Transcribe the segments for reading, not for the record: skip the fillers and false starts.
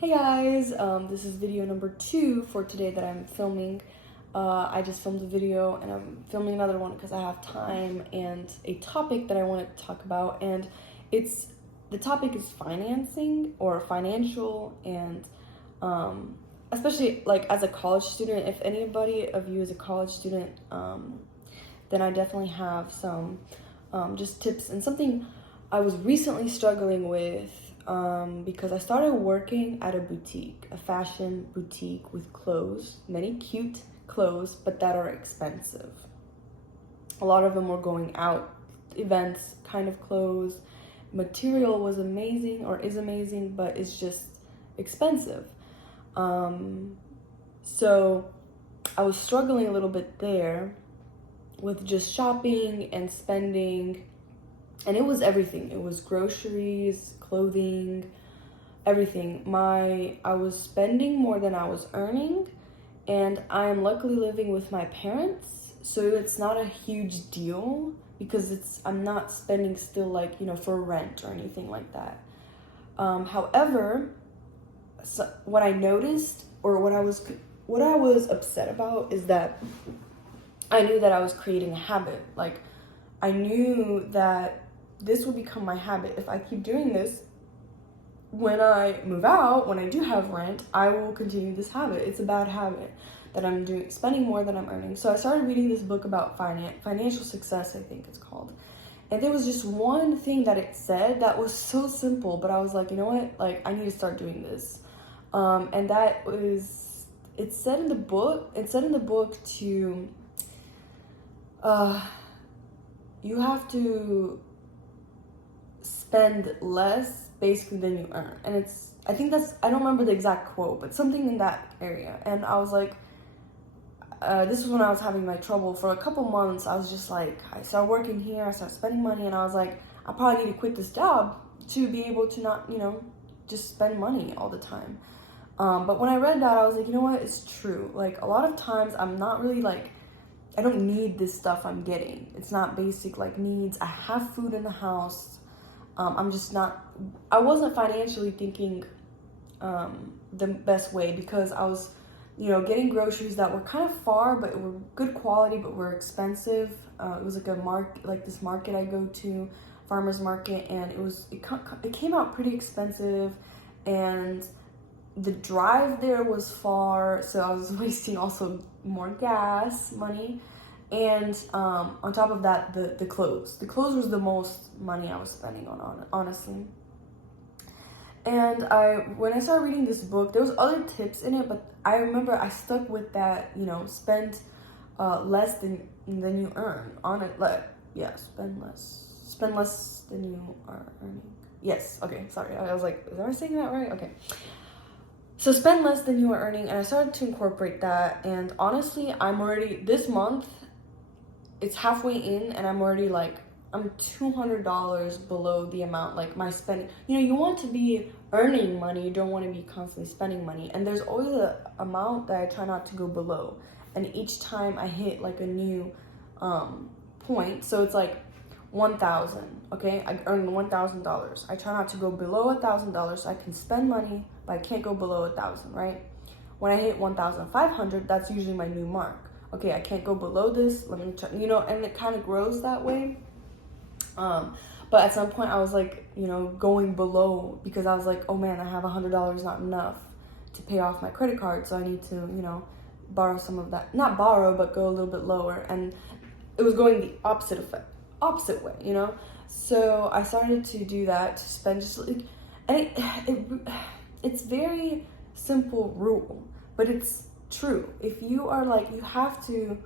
Hey guys, this is video number 2 for today that I'm filming. I just filmed a video and I'm filming another one because I have time and a topic that I want to talk about, and the topic is financing or financial, and especially like as a college student. If anybody of you is a college student, then I definitely have some just tips and something I was recently struggling with. Because I started working at a fashion boutique with clothes, many cute clothes, but that are expensive. A lot of them were going out events kind of clothes. Material was amazing or is amazing, but it's just expensive. So I was struggling a little bit there with just shopping and spending. And it was everything. It was groceries, clothing, everything. I was spending more than I was earning, and I am luckily living with my parents, so it's not a huge deal because I'm not spending still like, for rent or anything like that. However, what I noticed, or what I was upset about, is that I knew that I was creating a habit. Like, I knew that this will become my habit. If I keep doing this, when I move out, when I do have rent, I will continue this habit. It's a bad habit that I'm doing, spending more than I'm earning. So I started reading this book about financial success, I think it's called. And there was just one thing that it said that was so simple, but I was like, you know what? Like, I need to start doing this. And that was, it said in the book to, you have to spend less basically than you earn. And I don't remember the exact quote, but something in that area. And I was like, this was when I was having my trouble for a couple months. I was just like, I started working here, I started spending money, and I was like, I probably need to quit this job to be able to not, just spend money all the time. But when I read that, I was like, you know what, it's true. Like, a lot of times I'm not really like, I don't need this stuff I'm getting. It's not basic like needs. I have food in the house. I wasn't financially thinking the best way, because I was, getting groceries that were kind of far, but were good quality, but were expensive. It was like this market I go to, farmer's market, and it came out pretty expensive, and the drive there was far, so I was wasting also more gas money. And on top of that, the clothes was the most money I was spending on, honestly. And when I started reading this book, there was other tips in it, but I remember I stuck with that, spend less than you earn on it. Spend less than you are earning. Yes, okay, sorry, I was like, am I saying that right? Okay. So spend less than you are earning, and I started to incorporate that, and honestly, this month, it's halfway in, and I'm already like, I'm $200 below the amount, like my spending. You want to be earning money, you don't want to be constantly spending money, and there's always an amount that I try not to go below, and each time I hit like a new point, so it's like 1,000, okay, I earned $1,000. I try not to go below $1,000 so I can spend money, but I can't go below 1,000, right? When I hit 1,500, that's usually my new mark. Okay, I can't go below this, let me try, and it kind of grows that way. But at some point I was like, going below, because I was like, oh man, I have $100 not enough to pay off my credit card, so I need to, borrow some of that. Not borrow, but go a little bit lower. And it was going the opposite way, So I started to do that, to spend just like, and it's very simple rule, but it's true. If you are like, you have to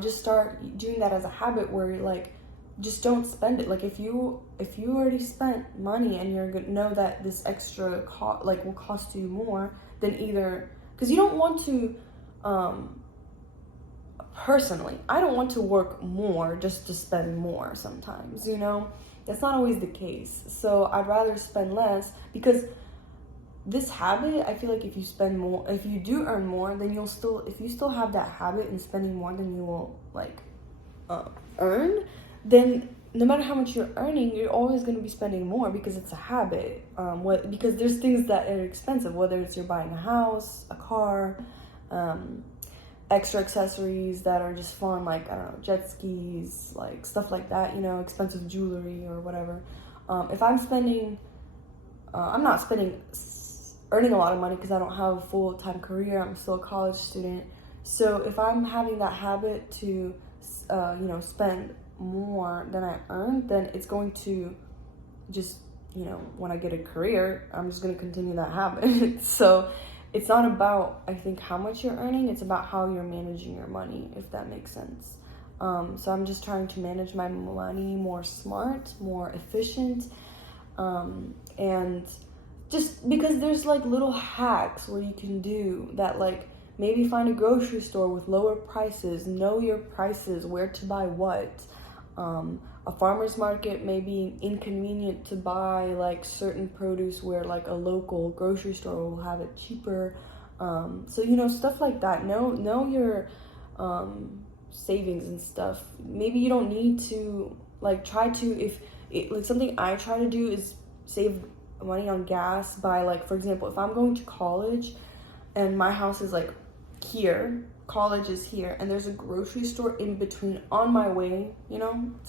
just start doing that as a habit, where you're like, just don't spend it. Like, if you already spent money and you're gonna know that this extra will cost you more, then either, because you don't want to, personally, I don't want to work more just to spend more sometimes, that's not always the case. So I'd rather spend less, because this habit, I feel like if you spend more, if you do earn more, then if you still have that habit in spending more than you will like earn, then no matter how much you're earning, you're always going to be spending more because it's a habit. Because there's things that are expensive, whether it's you're buying a house, a car, extra accessories that are just fun, like, I don't know, jet skis, like stuff like that, expensive jewelry or whatever. If I'm spending, I'm not earning a lot of money because I don't have a full-time career. I'm still a college student. So if I'm having that habit to, spend more than I earn, then it's going to just, when I get a career, I'm just going to continue that habit. So it's not about, I think, how much you're earning. It's about how you're managing your money, if that makes sense. So I'm just trying to manage my money more smart, more efficient, and just because there's like little hacks where you can do that, like maybe find a grocery store with lower prices, know your prices, where to buy what. A farmer's market may be inconvenient to buy like certain produce where like a local grocery store will have it cheaper. So stuff like that. Know your savings and stuff. Maybe you don't need to like try to, if it, like something I try to do is save money on gas by, like, for example, if I'm going to college and my house is like here, college is here, and there's a grocery store in between on my way,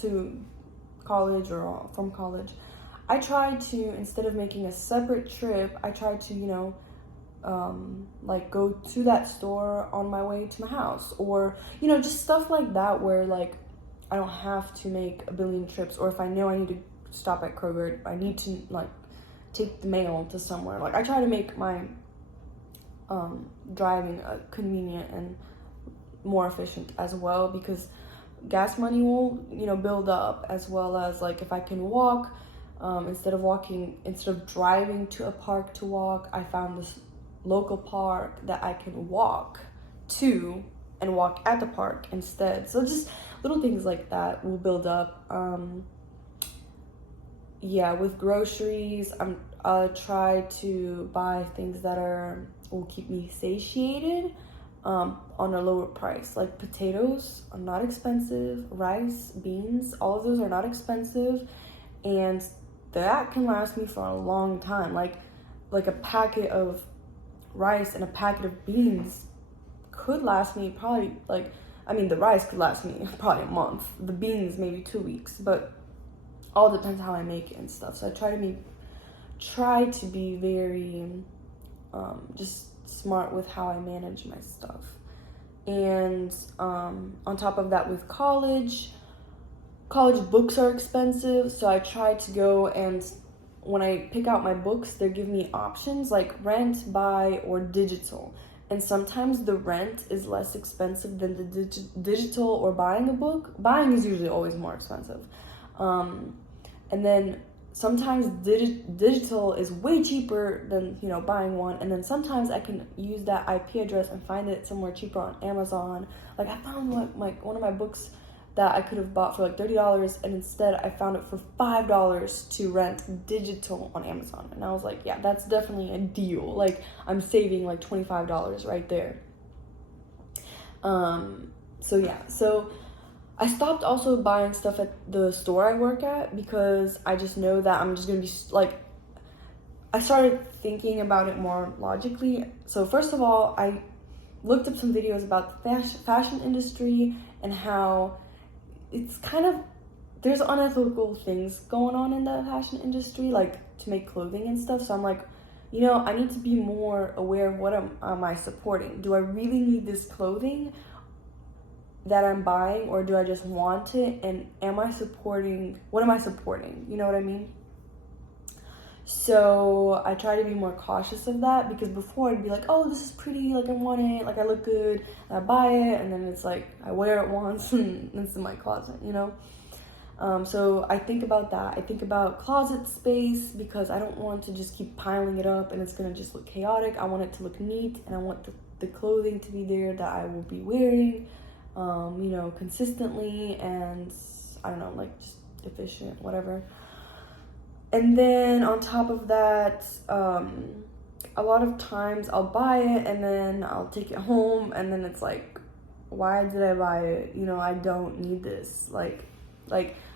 to college or from college, I try to, instead of making a separate trip, I try to, like go to that store on my way to my house, or, just stuff like that where like I don't have to make a billion trips, or if I know I need to stop at Kroger, I need to like take the mail to somewhere. Like I try to make my driving convenient and more efficient as well, because gas money will build up, as well as like if I can walk, instead of driving to a park to walk, I found this local park that I can walk to and walk at the park instead. So just little things like that will build up. With groceries, I try to buy things that will keep me satiated, on a lower price. Like potatoes are not expensive, rice, beans, all of those are not expensive, and that can last me for a long time. Like a packet of rice and a packet of beans could last me probably, the rice could last me probably a month, the beans maybe 2 weeks, but all depends how I make it and stuff. So I try to be very just smart with how I manage my stuff. And on top of that, with college books are expensive, so I try to go, and when I pick out my books, they give me options like rent, buy, or digital. And sometimes the rent is less expensive than the digital or buying a book. Buying is usually always more expensive. And then sometimes digital is way cheaper than, buying one. And then sometimes I can use that IP address and find it somewhere cheaper on Amazon. Like I found one of my books that I could have bought for like $30, and instead I found it for $5 to rent digital on Amazon. And I was like, yeah, that's definitely a deal. Like I'm saving like $25 right there. So I stopped also buying stuff at the store I work at, because I just know that I'm just gonna be like, I started thinking about it more logically. So first of all, I looked up some videos about the fashion industry and how it's kind of, there's unethical things going on in the fashion industry, like to make clothing and stuff. So I'm like, I need to be more aware of what am I supporting. Do I really need this clothing that I'm buying, or do I just want it? And what am I supporting? You know what I mean? So I try to be more cautious of that, because before I'd be like, oh, this is pretty, like I want it, like I look good, and I buy it, and then it's like I wear it once and it's in my closet, So I think about that. I think about closet space, because I don't want to just keep piling it up and it's gonna just look chaotic. I want it to look neat, and I want the clothing to be there that I will be wearing, consistently, and I don't know, like just efficient, whatever. And then on top of that, a lot of times I'll buy it and then I'll take it home, and then it's like, why did I buy it? I don't need this. Like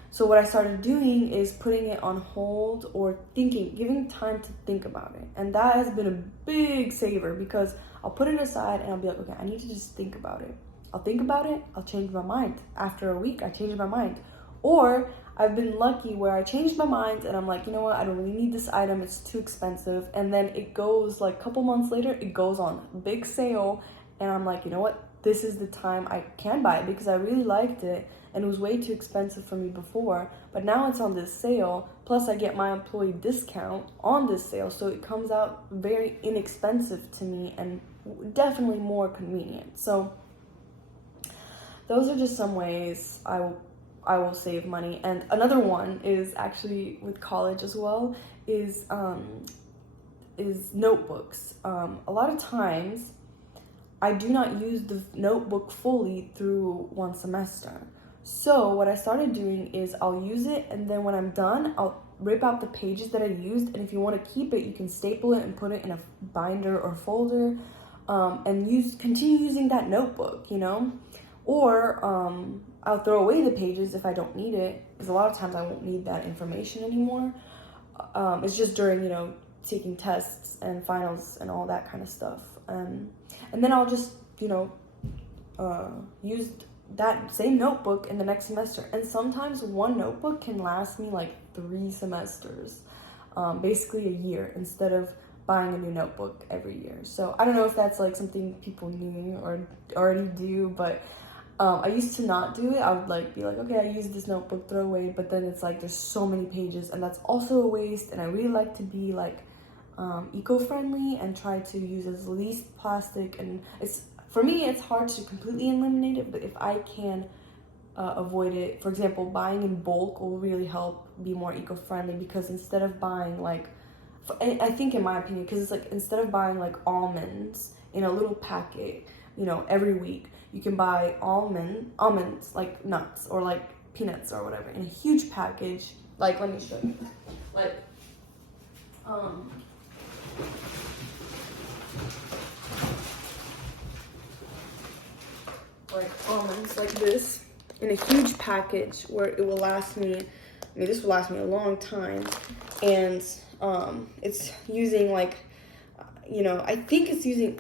So what I started doing is putting it on hold or giving time to think about it. And that has been a big saver because I'll put it aside and I'll be like, okay, I need to just think about it. I'll think about it, I'll change my mind. After a week, I change my mind. Or I've been lucky where I changed my mind and I'm like, you know what, I don't really need this item, it's too expensive. And then it goes like a couple months later, it goes on big sale. And I'm like, you know what, this is the time I can buy it because I really liked it. And it was way too expensive for me before, but now it's on this sale, plus I get my employee discount on this sale, so it comes out very inexpensive to me and definitely more convenient. So those are just some ways I will save money. And another one is actually with college as well, is notebooks. A lot of times I do not use the notebook fully through one semester. So what I started doing is I'll use it, and then when I'm done, I'll rip out the pages that I used, and if you want to keep it, you can staple it and put it in a binder or folder, and continue using that notebook, you know? Or I'll throw away the pages if I don't need it, because a lot of times I won't need that information anymore. It's just during, you know, taking tests and finals and all that kind of stuff. And then I'll just, you know, use that same notebook in the next semester. And sometimes one notebook can last me like 3 semesters, basically a year, instead of buying a new notebook every year. So I don't know if that's like something people knew or already do, but I used to not do it. I would like be like, okay, I use this notebook, throw away, but then it's like there's so many pages and that's also a waste. And I really like to be like eco-friendly and try to use as least plastic. And for me, it's hard to completely eliminate it, but if I can avoid it, for example, buying in bulk will really help be more eco-friendly, because instead of buying like, I think in my opinion, because it's like instead of buying like almonds in a little packet, you know, every week, you can buy almonds like nuts or like peanuts or whatever in a huge package. Like, let me show you. Like, almonds like this in a huge package where it will last me, this will last me a long time. And it's using like, you know, I think it's using,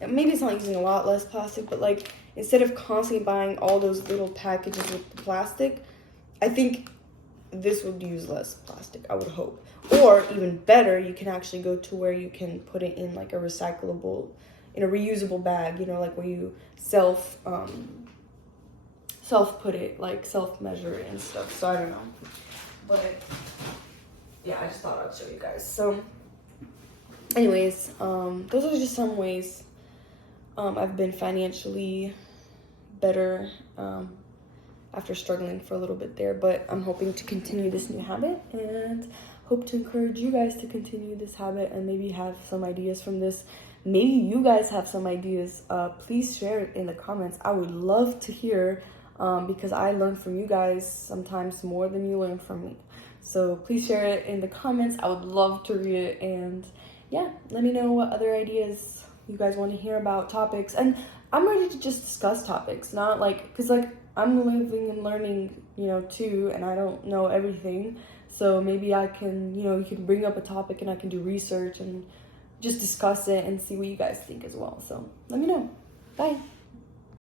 maybe it's not using a lot less plastic, but like instead of constantly buying all those little packages with the plastic, I think this would use less plastic, I would hope. Or even better, you can actually go to where you can put it in like a recyclable, in a reusable bag, you know, like where you self put it, like self measure it and stuff. So I don't know, but yeah, I just thought I'd show you guys. So anyways, those are just some ways I've been financially better after struggling for a little bit there, but I'm hoping to continue this new habit and hope to encourage you guys to continue this habit and maybe have some ideas from this. Maybe you guys have some ideas. Please share it in the comments. I would love to hear, because I learn from you guys sometimes more than you learn from me. So please share it in the comments. I would love to read it. And yeah, let me know what other ideas you guys want to hear about, topics. And I'm ready to just discuss topics, not like, because like I'm living and learning, you know, too, and I don't know everything. So maybe I can, you know, you can bring up a topic and I can do research and just discuss it and see what you guys think as well. So let me know. Bye.